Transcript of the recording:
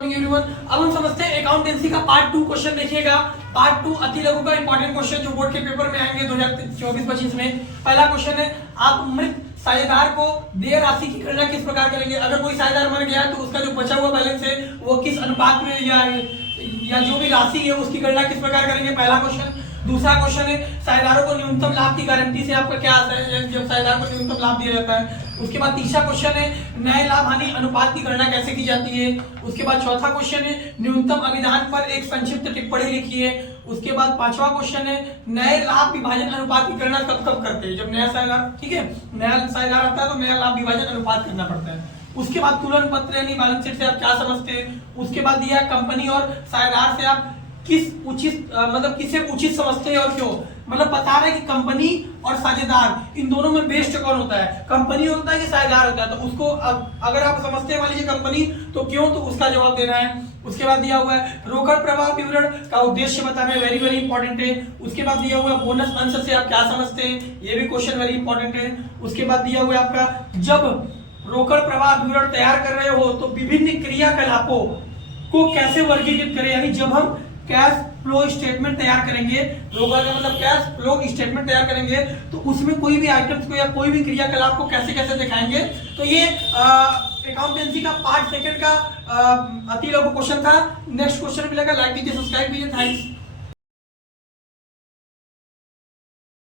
Everyone, अब हम समझते हैं अकाउंटेंसी का पार्ट 2 क्वेश्चन। देखिएगा पार्ट 2 अति लघु का इंपॉर्टेंट क्वेश्चन जो बोर्ड के पेपर में आएंगे 2024-25 में। पहला क्वेश्चन है, आप मृत साझेदार को देय राशि की गणना किस प्रकार करेंगे। अगर कोई साझेदार मर गया तो उसका जो बचा हुआ बैलेंस है वो किस अनुपात में या जो भी राशि है उसकी गणना किस प्रकार करेंगे, पहला क्वेश्चन। दूसरा क्वेश्चन है, साझेदारों को न्यूनतम लाभ की गारंटी से आपका क्या आता है जब साझेदार को न्यूनतम लाभ दिया जाता है। उसके बाद तीसरा क्वेश्चन है, नए लाभ हानि अनुपात की गणना कैसे की जाती है। उसके बाद चौथा क्वेश्चन है, न्यूनतम अभिधान पर एक संक्षिप्त टिप्पणी लिखिए। उसके बाद पांचवा क्वेश्चन है, नए लाभ विभाजन अनुपात की गणना कब कब करते हैं, जब नया साझेदार, ठीक है, नया साझेदार आता है तो नया लाभ विभाजन अनुपात करना पड़ता है। उसके बाद तुलन पत्र यानी बैलेंस शीट से आप क्या समझते हैं। उसके बाद दिया कंपनी और साझेदार से आप किस उचित मतलब किसे उचित समझते हैं और क्यों। मतलब बता रहे कि कंपनी और साझेदार इन दोनों में बेस्ट कौन होता है, कंपनी होता है कि साझेदार होता है। तो उसको अगर आप समझते हैं मान लीजिए कंपनी, तो क्यों, तो उसका जवाब देना है। उसके बाद दिया हुआ है रोकड़ प्रवाह विवरण का उद्देश्य बताना है, वेरी वेरी इंपॉर्टेंट है। उसके बाद दिया हुआ है बोनस अंश से आप क्या समझते हैं, ये भी क्वेश्चन वेरी इंपॉर्टेंट है। उसके बाद दिया हुआ है आपका, जब रोकड़ प्रवाह विवरण तैयार कर रहे हो तो विभिन्न क्रियाकलापों को कैसे वर्गीकृत करें, यानी जब हम कैश फ्लो स्टेटमेंट तैयार करेंगे, रोकड़ का मतलब कैश फ्लो स्टेटमेंट तैयार करेंगे, तो उसमें कोई भी आइटम्स को या कोई भी क्रियाकलाप को कैसे कैसे दिखाएंगे। तो ये अकाउंटेंसी का पार्ट सेकंड का अति लघु क्वेश्चन था। नेक्स्ट क्वेश्चन मिलेगा, लाइक कीजिए, सब्सक्राइब कीजिए, थैंक्स।